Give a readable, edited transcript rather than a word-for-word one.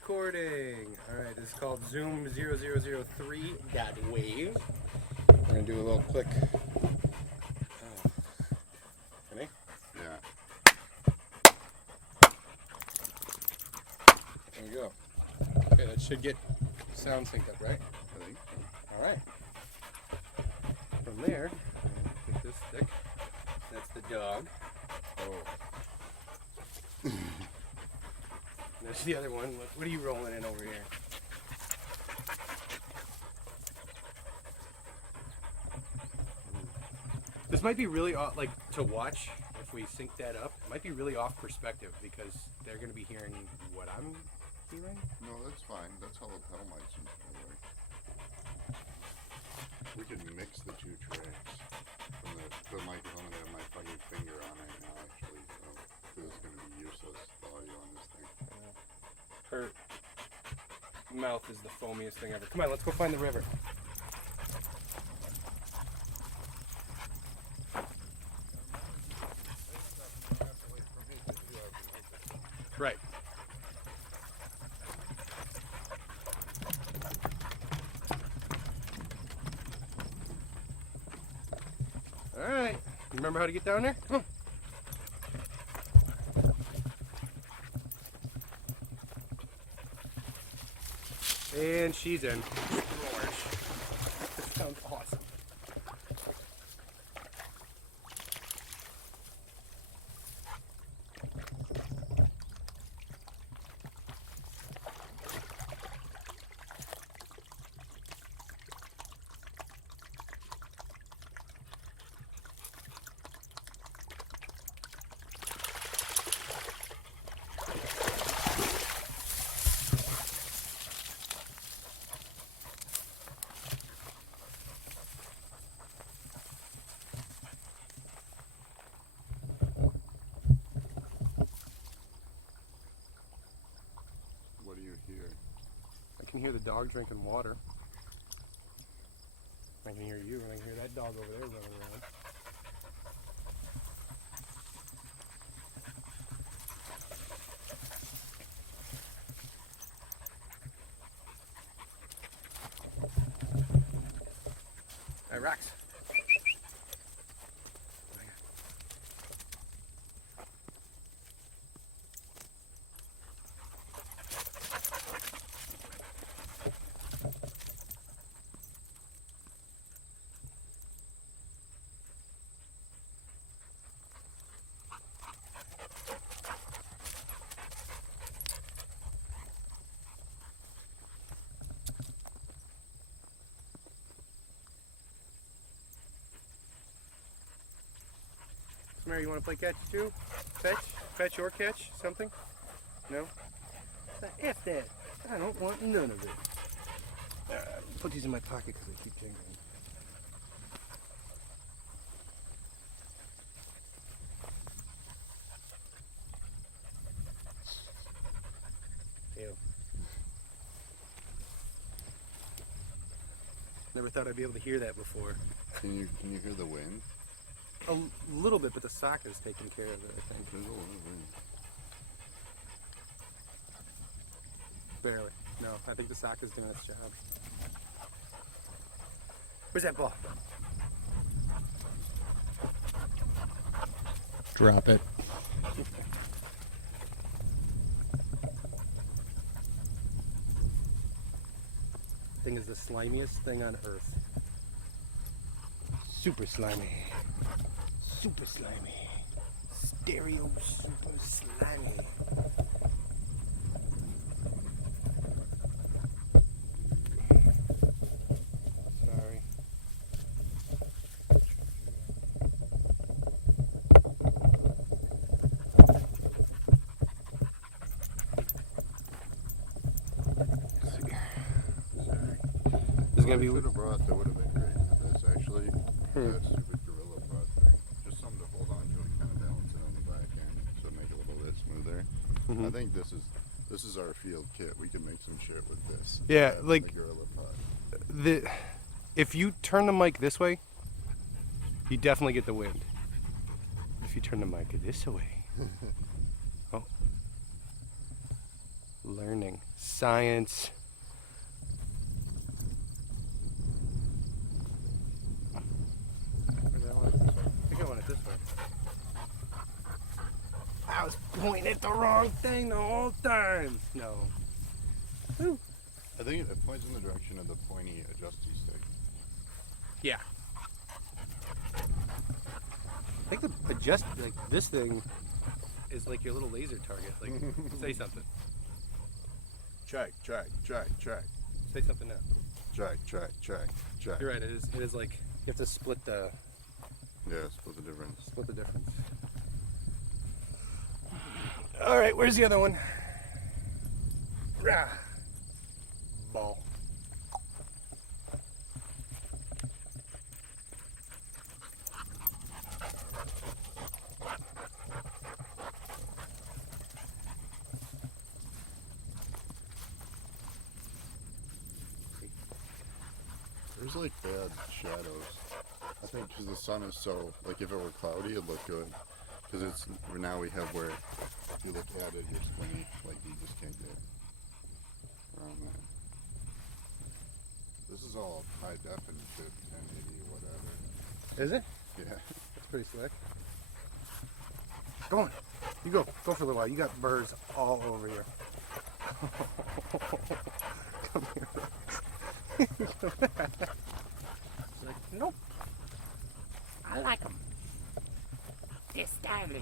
Recording. Alright, this is called Zoom 0003.wave. We're going to do a little quick. Ready? Yeah. There we go. Okay, that should get sound synced up, right? I think. Alright. From there, take this stick. That's the dog. Oh. There's the other one. What are you rolling in over here? This might be really off, like, to watch if we sync that up. It might be really off perspective because they're going to be hearing what I'm hearing. No, that's fine. That's how the pedal mics and stuff work. We could mix the two tracks from the microphone that I have my fucking finger on right now, actually. So this is going to be useless, the audio on this thing. Her mouth is the foamiest thing ever. Come on, let's go find the river. Right. All right. You remember how to get down there? Come on. And she's in. This sounds awesome. What do you hear? I can hear the dog drinking water. I can hear you, and I can hear that dog over there running around. All right, Rex. Mary, you want to play catch too? Fetch or catch? Something? No? F that. I don't want none of it. Put these in my pocket because they keep jingling. Ew. Never thought I'd be able to hear that before. Can you hear the wind? A little bit, but the sock is taking care of it, I think. There's a little wind. Barely. No, I think the sock is doing its job. Where's that ball? Drop it. Thing is the slimiest thing on earth. Super slimy. Super slimy. Stereo super slimy. Sorry. This is gonna be. Should have brought. That would have been great. That's actually that stupid Gorilla Pod thing. Just something to hold on to and kind of balance it on the back end, so make it a little bit smoother. I think this is our field kit. We can make some shit with this. Yeah, like the Gorilla Pod. if you turn the mic this way, you definitely get the wind. If you turn the mic this way, oh, Learning. Science. Where's that one? I think I want it this way. I was pointing at the wrong thing the whole time. No. Woo. I think it points in the direction of the pointy adjusty stick. Yeah. I think the adjust, like this thing is like your little laser target. Like, say something. Check. Say something now. Check. You're right. It is like you have to split the Split the difference. difference. All right, where's the other one? Rah. Ball. There's like bad shadows. I think because the sun is so, like if it were cloudy, it'd look good. Because it's, now we have where if you look at it, you're squinty, like you just can't get around that. This is all high definition, 1080, whatever. Is it? Yeah. That's pretty slick. Go on. You go. Go for a little while. You got birds all over you. Come here. It's like, nope. I like them. They're stylish.